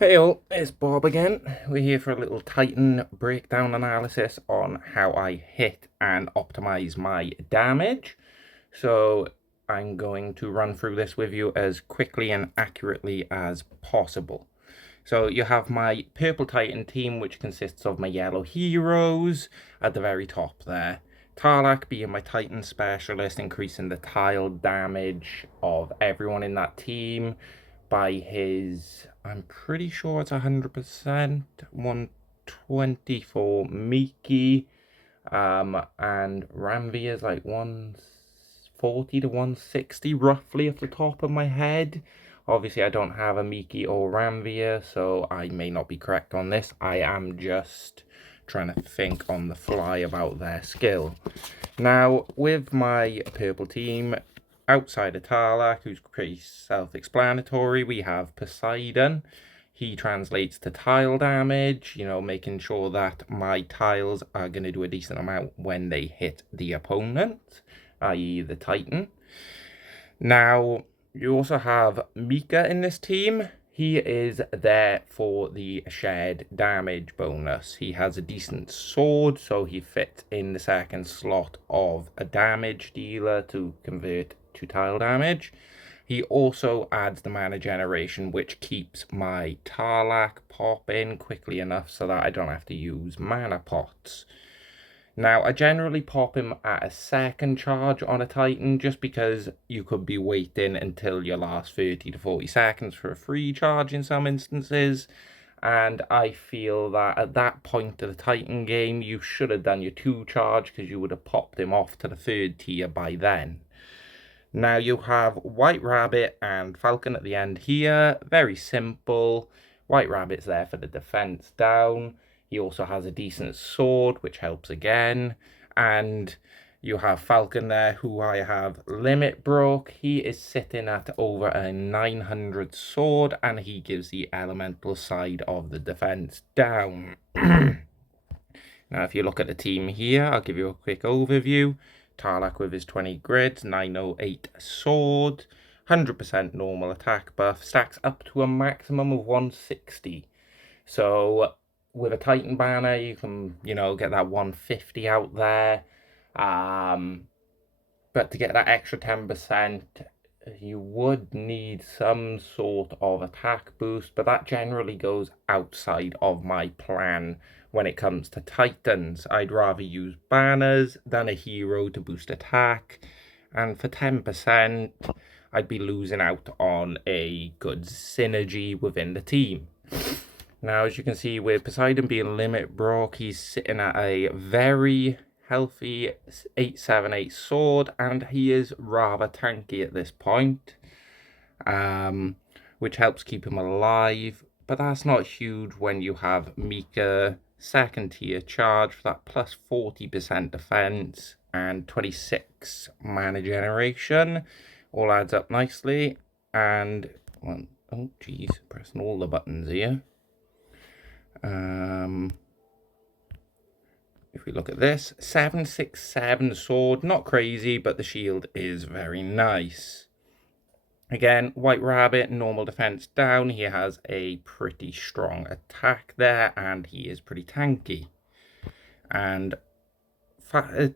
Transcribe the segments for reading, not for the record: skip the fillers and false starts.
Hey all, it's Bob again. We're here for a little Titan breakdown analysis on how I hit and optimize my damage. So I'm going to run through this with you as quickly and accurately as possible. So you have my purple Titan team, which consists of my yellow heroes at the very top there. Tarlac being my Titan specialist, increasing the tile damage of everyone in that team by his, I'm pretty sure it's 100%, 120 for Miki, and Ramvi is like 140 to 160 roughly off the top of my head. Obviously, I don't have a Miki or Ramvia, so I may not be correct on this. I am just trying to think on the fly about their skill. Now, with my purple team, outside of Tarlac, who's pretty self-explanatory, we have Poseidon. He translates to tile damage, making sure that my tiles are going to do a decent amount when they hit the opponent, i.e. the Titan. Now, you also have Mika in this team. He is there for the shared damage bonus. He has a decent sword, so he fits in the second slot of a damage dealer to convert to tile damage. He also adds the mana generation, which keeps my Tarlac popping quickly enough so that I don't have to use mana pots. Now, I generally pop him at a second charge on a Titan just because you could be waiting until your last 30 to 40 seconds for a free charge in some instances. And I feel that at that point of the Titan game, you should have done your 2 charge because you would have popped him off to the 3rd tier by then. Now you have White Rabbit and Falcon at the end here. Very simple. White Rabbit's there for the defense down. He also has a decent sword, which helps again. And you have Falcon there, who I have limit broke. He is sitting at over a 900 sword, and he gives the elemental side of the defense down. Now, if you look at the team here, I'll give you a quick overview. Tarlac with his 20 grids, 908 sword, 100% normal attack buff, stacks up to a maximum of 160. So with a Titan banner, you can, get that 150 out there. But to get that extra 10%, you would need some sort of attack boost, but that generally goes outside of my plan when it comes to Titans. I'd rather use banners than a hero to boost attack, and for 10%, I'd be losing out on a good synergy within the team. Now, as you can see, with Poseidon being limit broke, he's sitting at a very healthy 878 sword, and he is rather tanky at this point, which helps keep him alive. But that's not huge when you have Mika second tier charge for that plus 40% defense and 26 mana generation. All adds up nicely. And, well, oh geez, pressing all the buttons here. If we look at this, 767 sword, not crazy, but the shield is very nice. Again, White Rabbit, normal defense down. He has a pretty strong attack there, and he is pretty tanky. And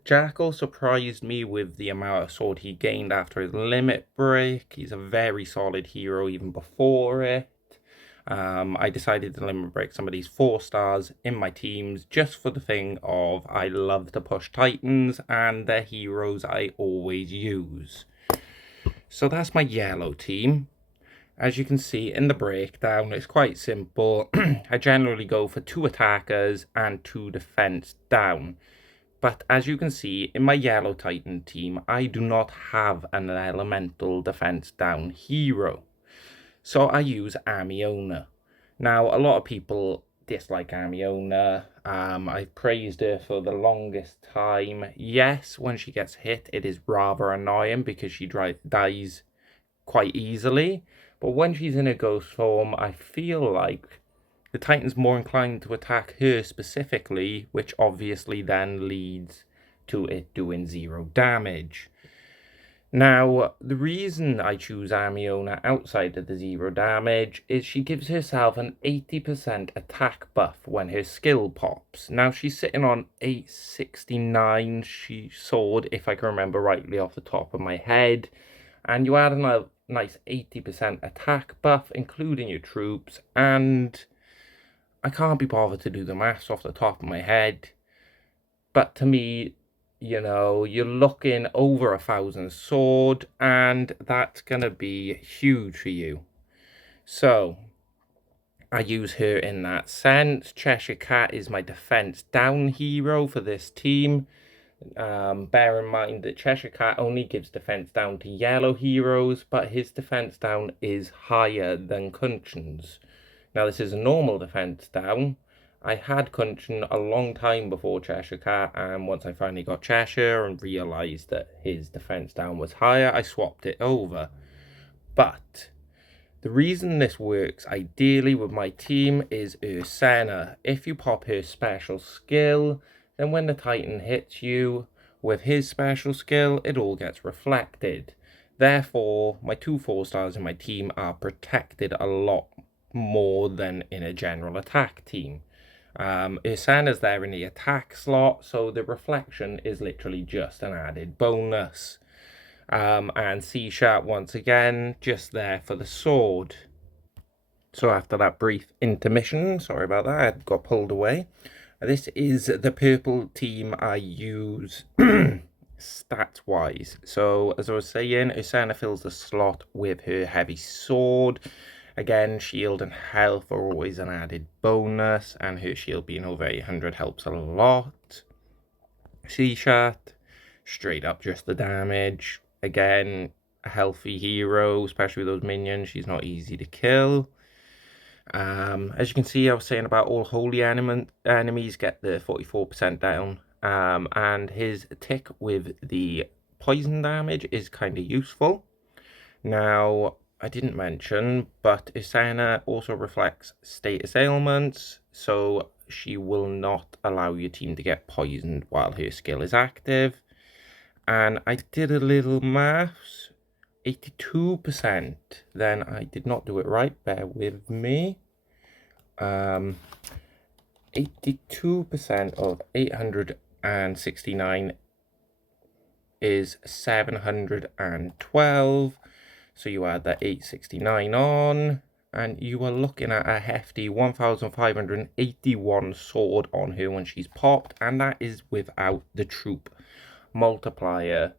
Jackal surprised me with the amount of sword he gained after his limit break. He's a very solid hero even before it. I decided to limit break some of these 4 stars in my teams just for the thing of I love to push Titans and they're heroes I always use. So that's my yellow team. As you can see in the breakdown, it's quite simple. I generally go for 2 attackers and 2 defense down. But as you can see, in my yellow Titan team, I do not have an elemental defense down hero. So I use Amiona. Now, a lot of people dislike Amiona. I've praised her for the longest time. Yes, when she gets hit, it is rather annoying because she dies quite easily. But when she's in a ghost form, I feel like the Titan's more inclined to attack her specifically, which obviously then leads to it doing 0 damage. Now, the reason I choose Amiona outside of the 0 damage is she gives herself an 80% attack buff when her skill pops. Now, she's sitting on 869 sword, if I can remember rightly off the top of my head. And you add a nice 80% attack buff, including your troops, and I can't be bothered to do the maths off the top of my head. But to me, you know, you're looking over 1,000 sword, and that's gonna be huge for you. So I use her in that sense. Cheshire Cat is my defense down hero for this team. Bear in mind that Cheshire Cat only gives defense down to yellow heroes, but his defense down is higher than Kunchen's. Now, this is a normal defense down. I had Kunchen a long time before Cheshire Cat, and once I finally got Cheshire and realised that his defense down was higher, I swapped it over. But the reason this works ideally with my team is Ursena. If you pop her special skill, then when the Titan hits you with his special skill, it all gets reflected. Therefore, my 2 4-stars in my team are protected a lot more than in a general attack team. Ursana's there in the attack slot, so the reflection is literally just an added bonus. And C-sharp once again, just there for the sword. So after that brief intermission, sorry about that, I got pulled away. This is the purple team I use stats-wise. So as I was saying, Ursana fills the slot with her heavy sword. Again, shield and health are always an added bonus, and her shield being over 800 helps a lot. C-sharp, straight up just the damage. Again, a healthy hero, especially with those minions. She's not easy to kill. As you can see, I was saying about all holy enemies get the 44% down. And his tick with the poison damage is kind of useful. Now, I didn't mention, but Ursana also reflects status ailments, so she will not allow your team to get poisoned while her skill is active. And I did a little maths, 82%, then I did not do it right, bear with me. 82% of 869 is 712. So you add that 869 on, and you are looking at a hefty 1,581 sword on her when she's popped, and that is without the troop multiplier.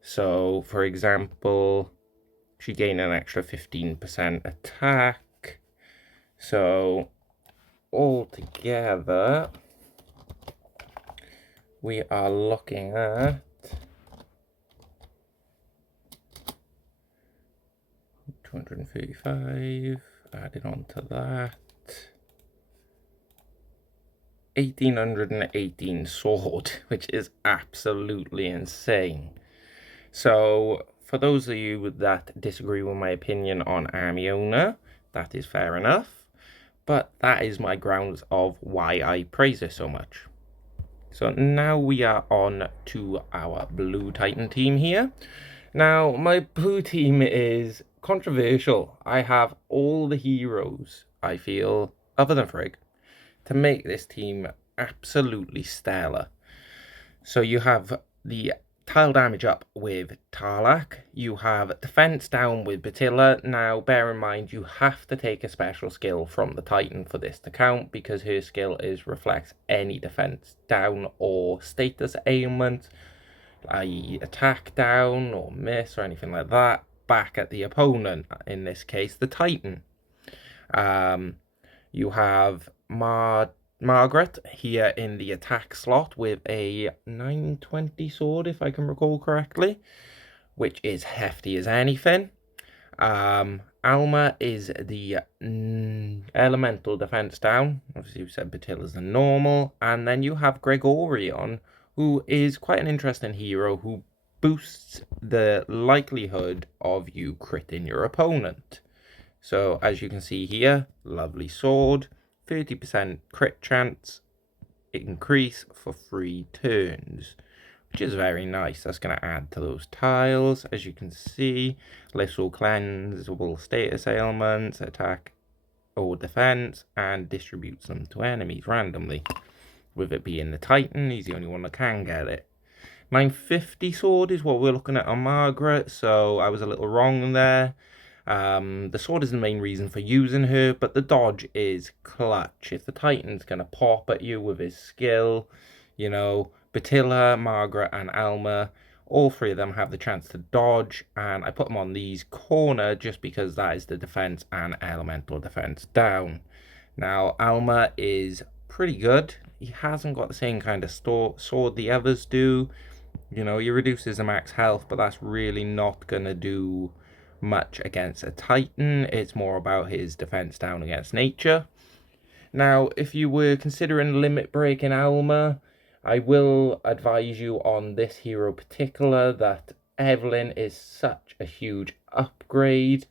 So, for example, she gained an extra 15% attack. So, altogether, we are looking at 235, added on to that, 1,818 sword, which is absolutely insane. So, for those of you that disagree with my opinion on Amiona, that is fair enough, but that is my grounds of why I praise her so much. So now we are on to our blue Titan team here. Now, my blue team is controversial. I have all the heroes, I feel, other than Frigg, to make this team absolutely stellar. So you have the tile damage up with Tarlak. You have defense down with Batilla. Now, bear in mind, you have to take a special skill from the Titan for this to count, because her skill reflects any defense down or status ailment, i.e. attack down or miss or anything like that, back at the opponent, in this case the Titan. You have Margaret here in the attack slot with a 920 sword, if I can recall correctly, which is hefty as anything. Alma is the elemental defense down. Obviously, we said Batilla's the normal. And then you have Gregorion, who is quite an interesting hero who boosts the likelihood of you critting your opponent. So, as you can see here, lovely sword, 30% crit chance increase for 3 turns, which is very nice. That's going to add to those tiles. As you can see, little cleansable status ailments, attack or defense, and distributes them to enemies randomly. With it being the Titan, he's the only one that can get it. 950 sword is what we're looking at on Margaret, so I was a little wrong there. The sword is the main reason for using her, but the dodge is clutch. If the Titan's going to pop at you with his skill, you know, Batilla, Margaret, and Alma, all three of them have the chance to dodge, and I put them on these corner just because that is the defense and elemental defense down. Now, Alma is pretty good. He hasn't got the same kind of sword the others do. You know, he reduces the max health, but that's really not going to do much against a Titan. It's more about his defense down against nature. Now, if you were considering limit breaking Alma, I will advise you on this hero particular that Evelyn is such a huge upgrade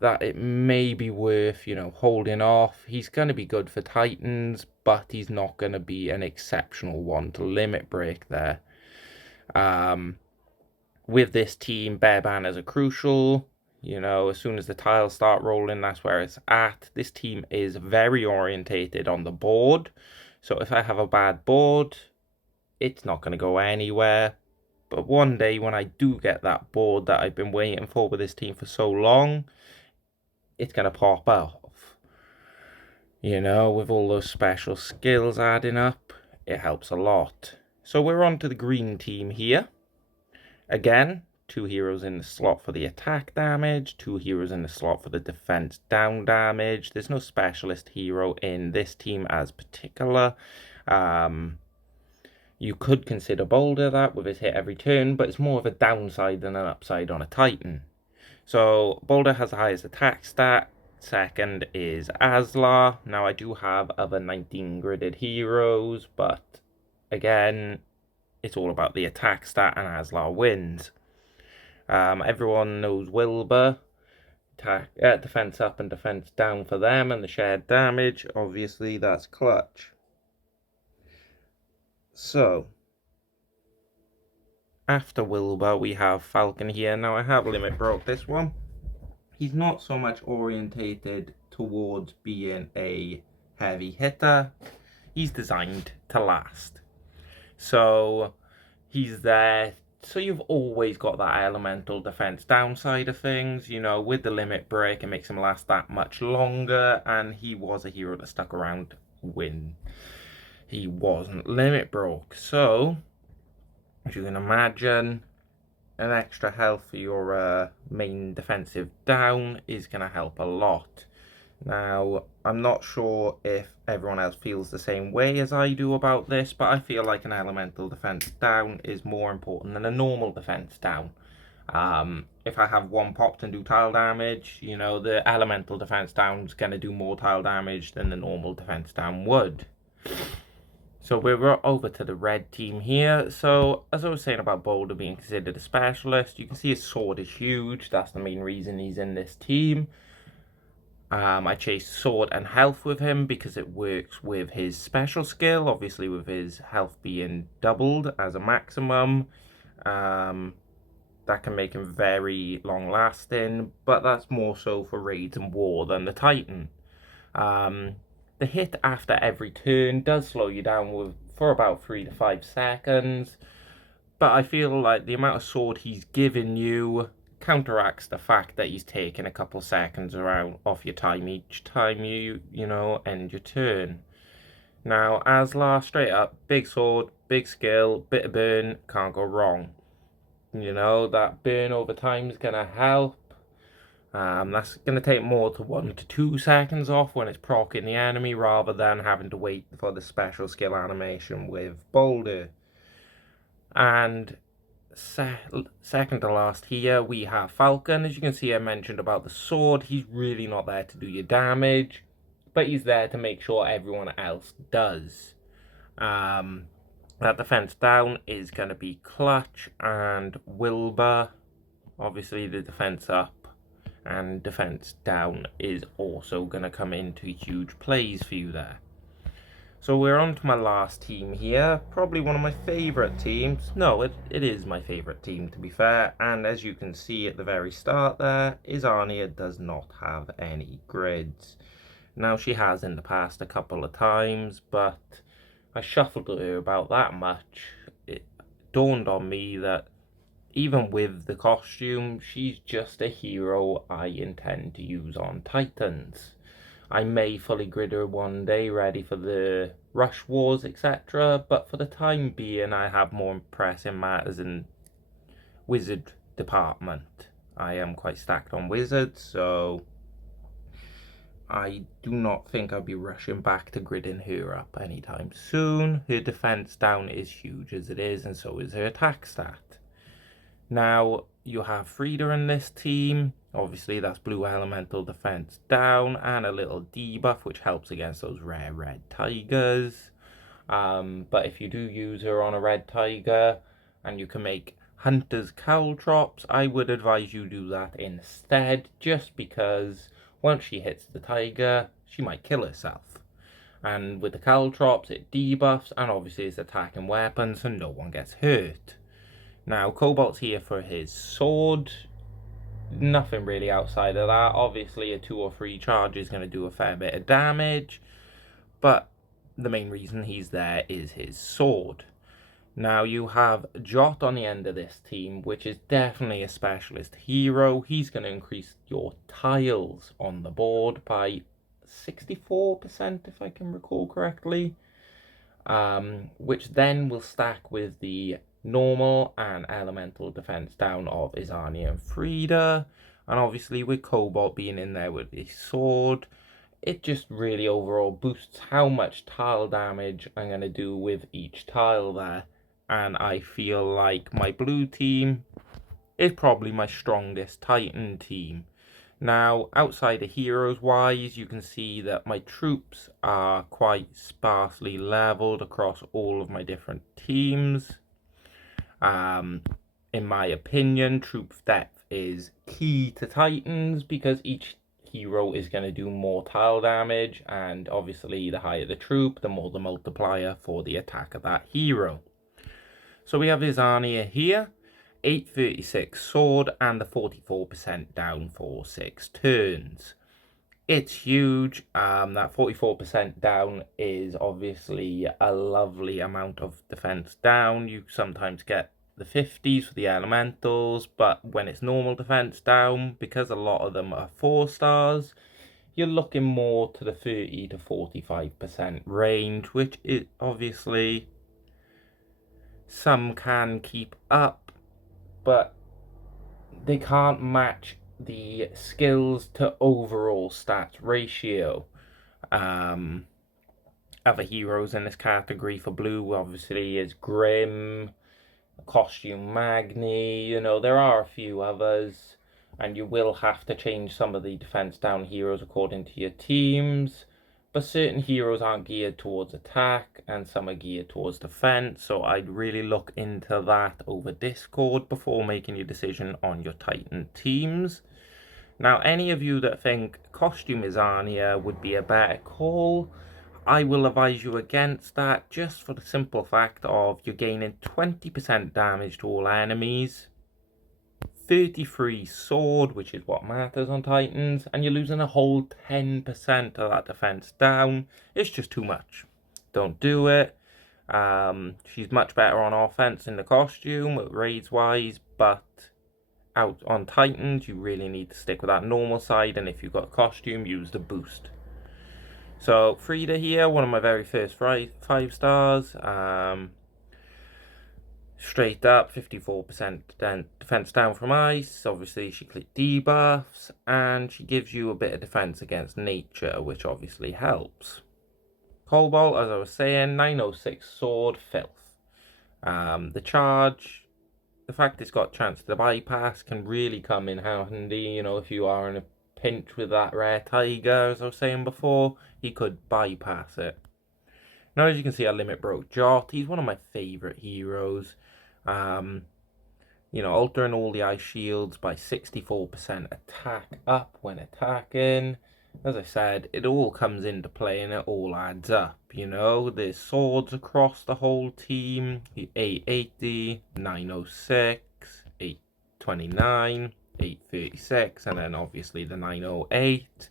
that it may be worth, you know, holding off. He's going to be good for Titans, but he's not going to be an exceptional one to limit break there. With this team, bear banners are crucial. You know, as soon as the tiles start rolling, that's where it's at. This team is very orientated on the board. So if I have a bad board, it's not going to go anywhere. But one day when I do get that board that I've been waiting for with this team for so long, it's going to pop off. You know, with all those special skills adding up, it helps a lot. So we're on to the green team here. Again, 2 heroes in the slot for the attack damage, 2 heroes in the slot for the defense down damage. There's no specialist hero in this team as particular. You could consider Boulder that with his hit every turn, but it's more of a downside than an upside on a Titan. So Boulder has the highest attack stat. Second is Aslar. Now I do have other 19 gridded heroes, but again, it's all about the attack stat, and Aslar wins. Everyone knows Wilbur. Defense up and defense down for them, and the shared damage. Obviously, that's clutch. So, after Wilbur, we have Falcon here. Now, I have limit broke this one. He's not so much orientated towards being a heavy hitter. He's designed to last. So he's there. So you've always got that elemental defense downside of things. You know, with the limit break, it makes him last that much longer. And he was a hero that stuck around when he wasn't limit broke. So, as you can imagine, an extra health for your main defensive down is going to help a lot. Now, I'm not sure if everyone else feels the same way as I do about this, but I feel like an elemental defense down is more important than a normal defense down. If I have one pop and do tile damage, you know, the elemental defense down is going to do more tile damage than the normal defense down would. So we're over to the red team here. So, as I was saying about Boulder being considered a specialist, you can see his sword is huge. That's the main reason he's in this team. I chase sword and health with him because it works with his special skill, obviously with his health being doubled as a maximum. That can make him very long lasting, but that's more so for raids and war than the Titan. The hit after every turn does slow you down for about 3 to 5 seconds, but I feel like the amount of sword he's giving you counteracts the fact that he's taking a couple seconds off your time each time you end your turn. Now, Aslar, straight up, big sword, big skill, bit of burn, can't go wrong. You know, that burn over time is going to help. That's going to take more to 1 to 2 seconds off when it's proccing the enemy rather than having to wait for the special skill animation with Boulder. And second to last here, we have Falcon. As you can see, I mentioned about the sword. He's really not there to do your damage, but he's there to make sure everyone else does. That defense down is going to be clutch, and Wilbur, obviously the defense up and defense down is also going to come into huge plays for you there. So we're on to my last team here, probably one of my favourite teams. No, it is my favourite team to be fair, and as you can see at the very start there, Isania does not have any grids. Now she has in the past a couple of times, but I shuffled her about that much. It dawned on me that even with the costume, she's just a hero I intend to use on Titans. I may fully grid her one day, ready for the rush wars, etc. But for the time being, I have more pressing matters in wizard department. I am quite stacked on wizards, so I do not think I'll be rushing back to gridding her up anytime soon. Her defense down is huge as it is, and so is her attack stat. Now, you have Frida in this team. Obviously, that's blue elemental defense down and a little debuff, which helps against those rare red tigers. But if you do use her on a red tiger and you can make hunter's caltrops, I would advise you do that instead, just because once she hits the tiger, she might kill herself. And with the caltrops, it debuffs, and obviously it's attacking weapons, so no one gets hurt. Now, Cobalt's here for his sword. Nothing really outside of that. Obviously, a 2 or 3 charge is going to do a fair bit of damage, but the main reason he's there is his sword. Now, you have Jot on the end of this team, which is definitely a specialist hero. He's going to increase your tiles on the board by 64%, if I can recall correctly, which then will stack with the normal and elemental defense down of Isania and Frida, and obviously with Cobalt being in there with his sword, it just really overall boosts how much tile damage I'm going to do with each tile there. And I feel like my blue team is probably my strongest Titan team. Now, outside of heroes wise, you can see that my troops are quite sparsely leveled across all of my different teams. In my opinion, troop depth is key to Titans because each hero is going to do more tile damage, and obviously the higher the troop, the more the multiplier for the attack of that hero. So we have Isania here, 836 sword and the 44% down for 6 turns. It's huge. That 44% down is obviously a lovely amount of defense down. You sometimes get the 50s for the elementals, but when it's normal defense down, because a lot of them are 4 stars, you're looking more to the 30 to 45% range, which is obviously some can keep up, but they can't match the skills to overall stats ratio. Other heroes in this category for blue obviously is Grim, Costume Magni, you know, there are a few others, and you will have to change some of the defense down heroes according to your teams. But certain heroes aren't geared towards attack, and some are geared towards defense, so I'd really look into that over Discord before making your decision on your Titan teams. Now, any of you that think Costume Isania would be a better call, I will advise you against that, just for the simple fact of you're gaining 20% damage to all enemies, 33 sword, which is what matters on Titans, and you're losing a whole 10% of that defense down. It's just too much. Don't do it. She's much better on offense in the costume, raids wise, but out on Titans, you really need to stick with that normal side, and if you've got a costume, use the boost. So, Frida here, one of my very first 5 stars. Straight up, 54% defense down from ice. Obviously, she clicked debuffs, and she gives you a bit of defense against nature, which obviously helps. Cobalt, as I was saying, 906 sword, filth. The charge, the fact it's got chance to bypass can really come in handy, you know, if you are in a pinch with that rare tiger, as I was saying before, he could bypass it. Now, as you can see, I limit broke Jot. He's one of my favourite heroes. You know, altering all the ice shields by 64% attack up when attacking. as I said, it all comes into play and it all adds up, you know. There's swords across the whole team, 880, 906, 829, 836, and then obviously the 908.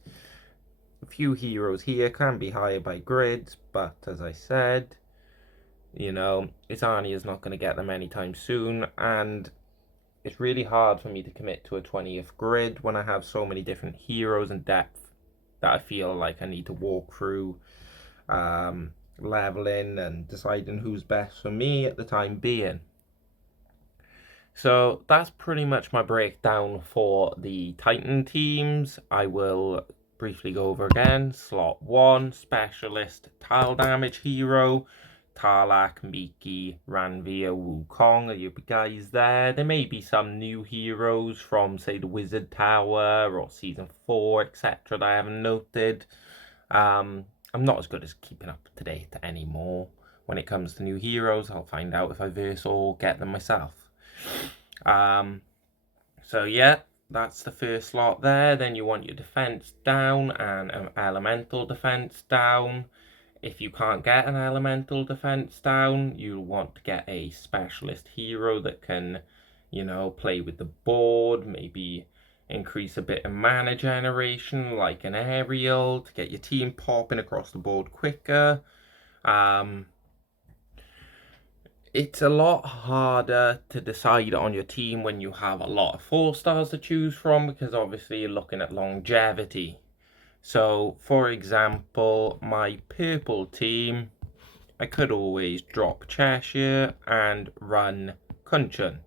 A few heroes here can be higher by grids, but as I said, you know, Isani is not going to get them anytime soon, and it's really hard for me to commit to a 20th grid when I have so many different heroes and depth that I feel like I need to walk through, leveling and deciding who's best for me at the time being. So that's pretty much my breakdown for the Titan teams. I will briefly go over again. Slot 1, Specialist, Tile Damage Hero. Tarlak, Miki, Ranveer, Wukong are your guys there. There may be some new heroes from, say, the Wizard Tower or Season 4, etc. that I haven't noted. I'm not as good as keeping up to date anymore. When it comes to new heroes, I'll find out if I verse or get them myself. So yeah, that's the first slot there. Then you want your defense down and an elemental defense down. If you can't get an elemental defense down, you want to get a specialist hero that can, you know, play with the board, maybe increase a bit of mana generation, like an aerial, to get your team popping across the board quicker. It's a lot harder to decide on your team when you have a lot of 4-stars to choose from, because obviously you're looking at longevity. So, for example, my purple team, I could always drop Cheshire and run Kunchan,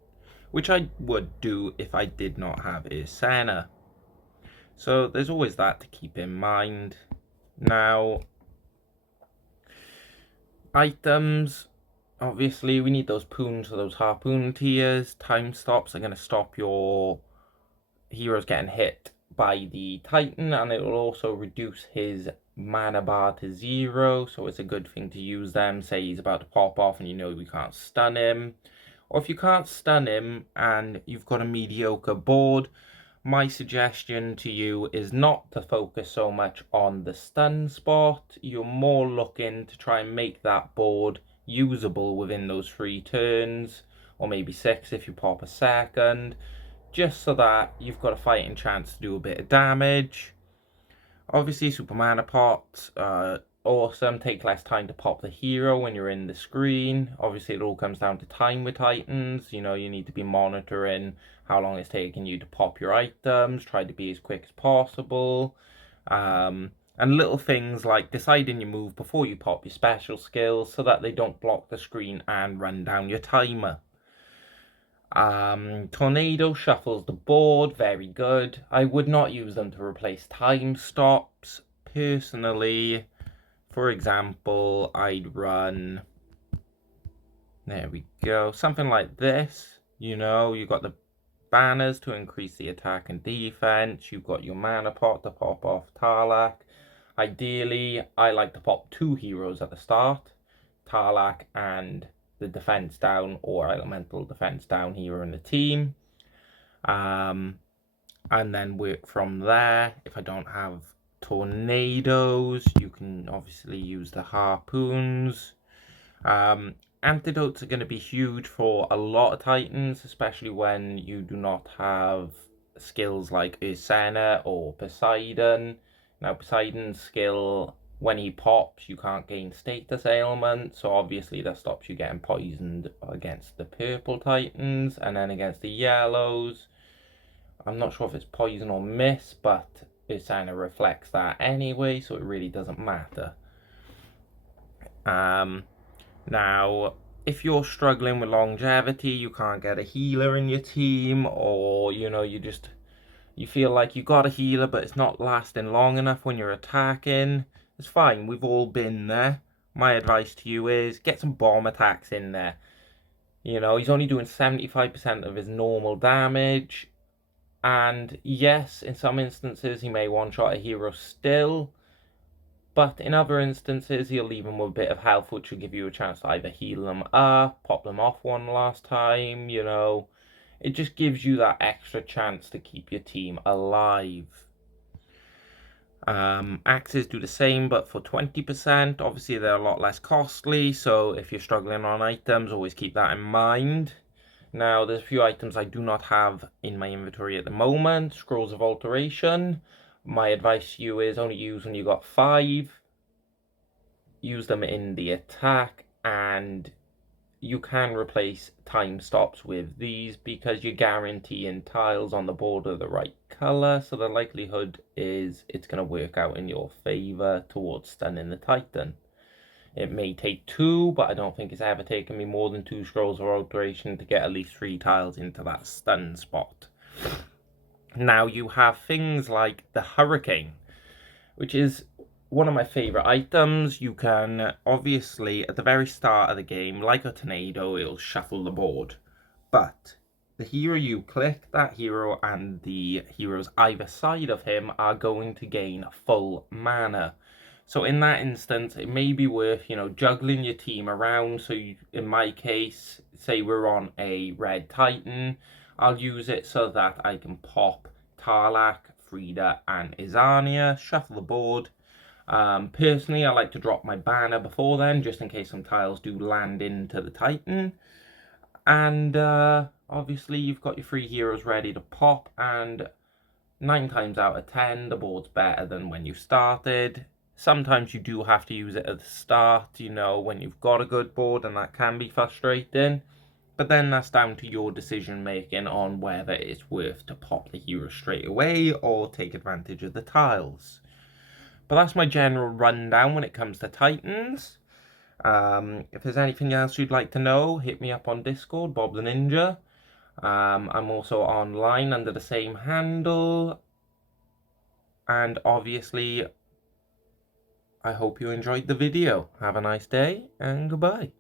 which I would do if I did not have Ursana. So there's always that to keep in mind. Now, items, obviously we need those poons for those harpoon tiers. Time stops are going to stop your heroes getting hit by the Titan, and it will also reduce his mana bar to 0, so it's a good thing to use them. Say he's about to pop off and you know we can't stun him, or if you can't stun him and you've got a mediocre board, my suggestion to you is not to focus so much on the stun spot. You're more looking to try and make that board usable within those 3 turns, or maybe 6 if you pop a second, just so that you've got a fighting chance to do a bit of damage. Obviously, super mana pots, awesome. Take less time to pop the hero when you're in the screen. Obviously, it all comes down to time with Titans. You know, you need to be monitoring how long it's taking you to pop your items. Try to be as quick as possible. And little things like deciding your move before you pop your special skills so that they don't block the screen and run down your timer. Tornado shuffles the board, very good. I would not use them to replace time stops. Personally, for example, I'd run, there we go, something like this. You know, you've got the banners to increase the attack and defense. You've got your mana pot to pop off Tarlak. Ideally, I like to pop 2 heroes at the start, Tarlak and the defense down or elemental defense down here in the team, and then work from there. If I don't have tornadoes, you can obviously use the harpoons. Antidotes are going to be huge for a lot of Titans, especially when you do not have skills like Ursana or Poseidon. Now, Poseidon's skill, when he pops, you can't gain status ailment, so obviously that stops you getting poisoned against the purple Titans, and then against the yellows, I'm not sure if it's poison or miss, but Ursana reflects that anyway, so it really doesn't matter. Now, if you're struggling with longevity, you can't get a healer in your team, or, you know, you feel like you got a healer, but it's not lasting long enough when you're attacking, it's fine. We've all been there. My advice to you is get some bomb attacks in there. You know, he's only doing 75% of his normal damage. And yes, in some instances, he may one-shot a hero still. But in other instances, he'll leave them with a bit of health, which will give you a chance to either heal them up, pop them off one last time, you know. It just gives you that extra chance to keep your team alive. Axes do the same, but for 20%. Obviously, they're a lot less costly, so if you're struggling on items, always keep that in mind. Now, there's a few items I do not have in my inventory at the moment. Scrolls of Alteration. My advice to you is only use when you got 5. Use them in the attack, and you can replace time stops with these because you're guaranteeing tiles on the border the right color, so the likelihood is it's going to work out in your favor towards stunning the Titan. It may take 2, but I don't think it's ever taken me more than 2 scrolls of alteration to get at least 3 tiles into that stun spot. Now you have things like the Hurricane, which is one of my favorite items. You can obviously, at the very start of the game, like a tornado, it'll shuffle the board. But the hero you click, that hero and the heroes either side of him are going to gain full mana. So in that instance, it may be worth, juggling your team around. So in my case, say we're on a red Titan, I'll use it so that I can pop Tarlak, Frida, and Izania, shuffle the board. Personally, I like to drop my banner before then, just in case some tiles do land into the Titan. And obviously, you've got your 3 heroes ready to pop, and 9 times out of 10, the board's better than when you started. Sometimes you do have to use it at the start, when you've got a good board, and that can be frustrating. But then that's down to your decision making on whether it's worth to pop the hero straight away or take advantage of the tiles. But that's my general rundown when it comes to Titans. If there's anything else you'd like to know, hit me up on Discord, Bob the Ninja. I'm also online under the same handle. And obviously, I hope you enjoyed the video. Have a nice day and goodbye.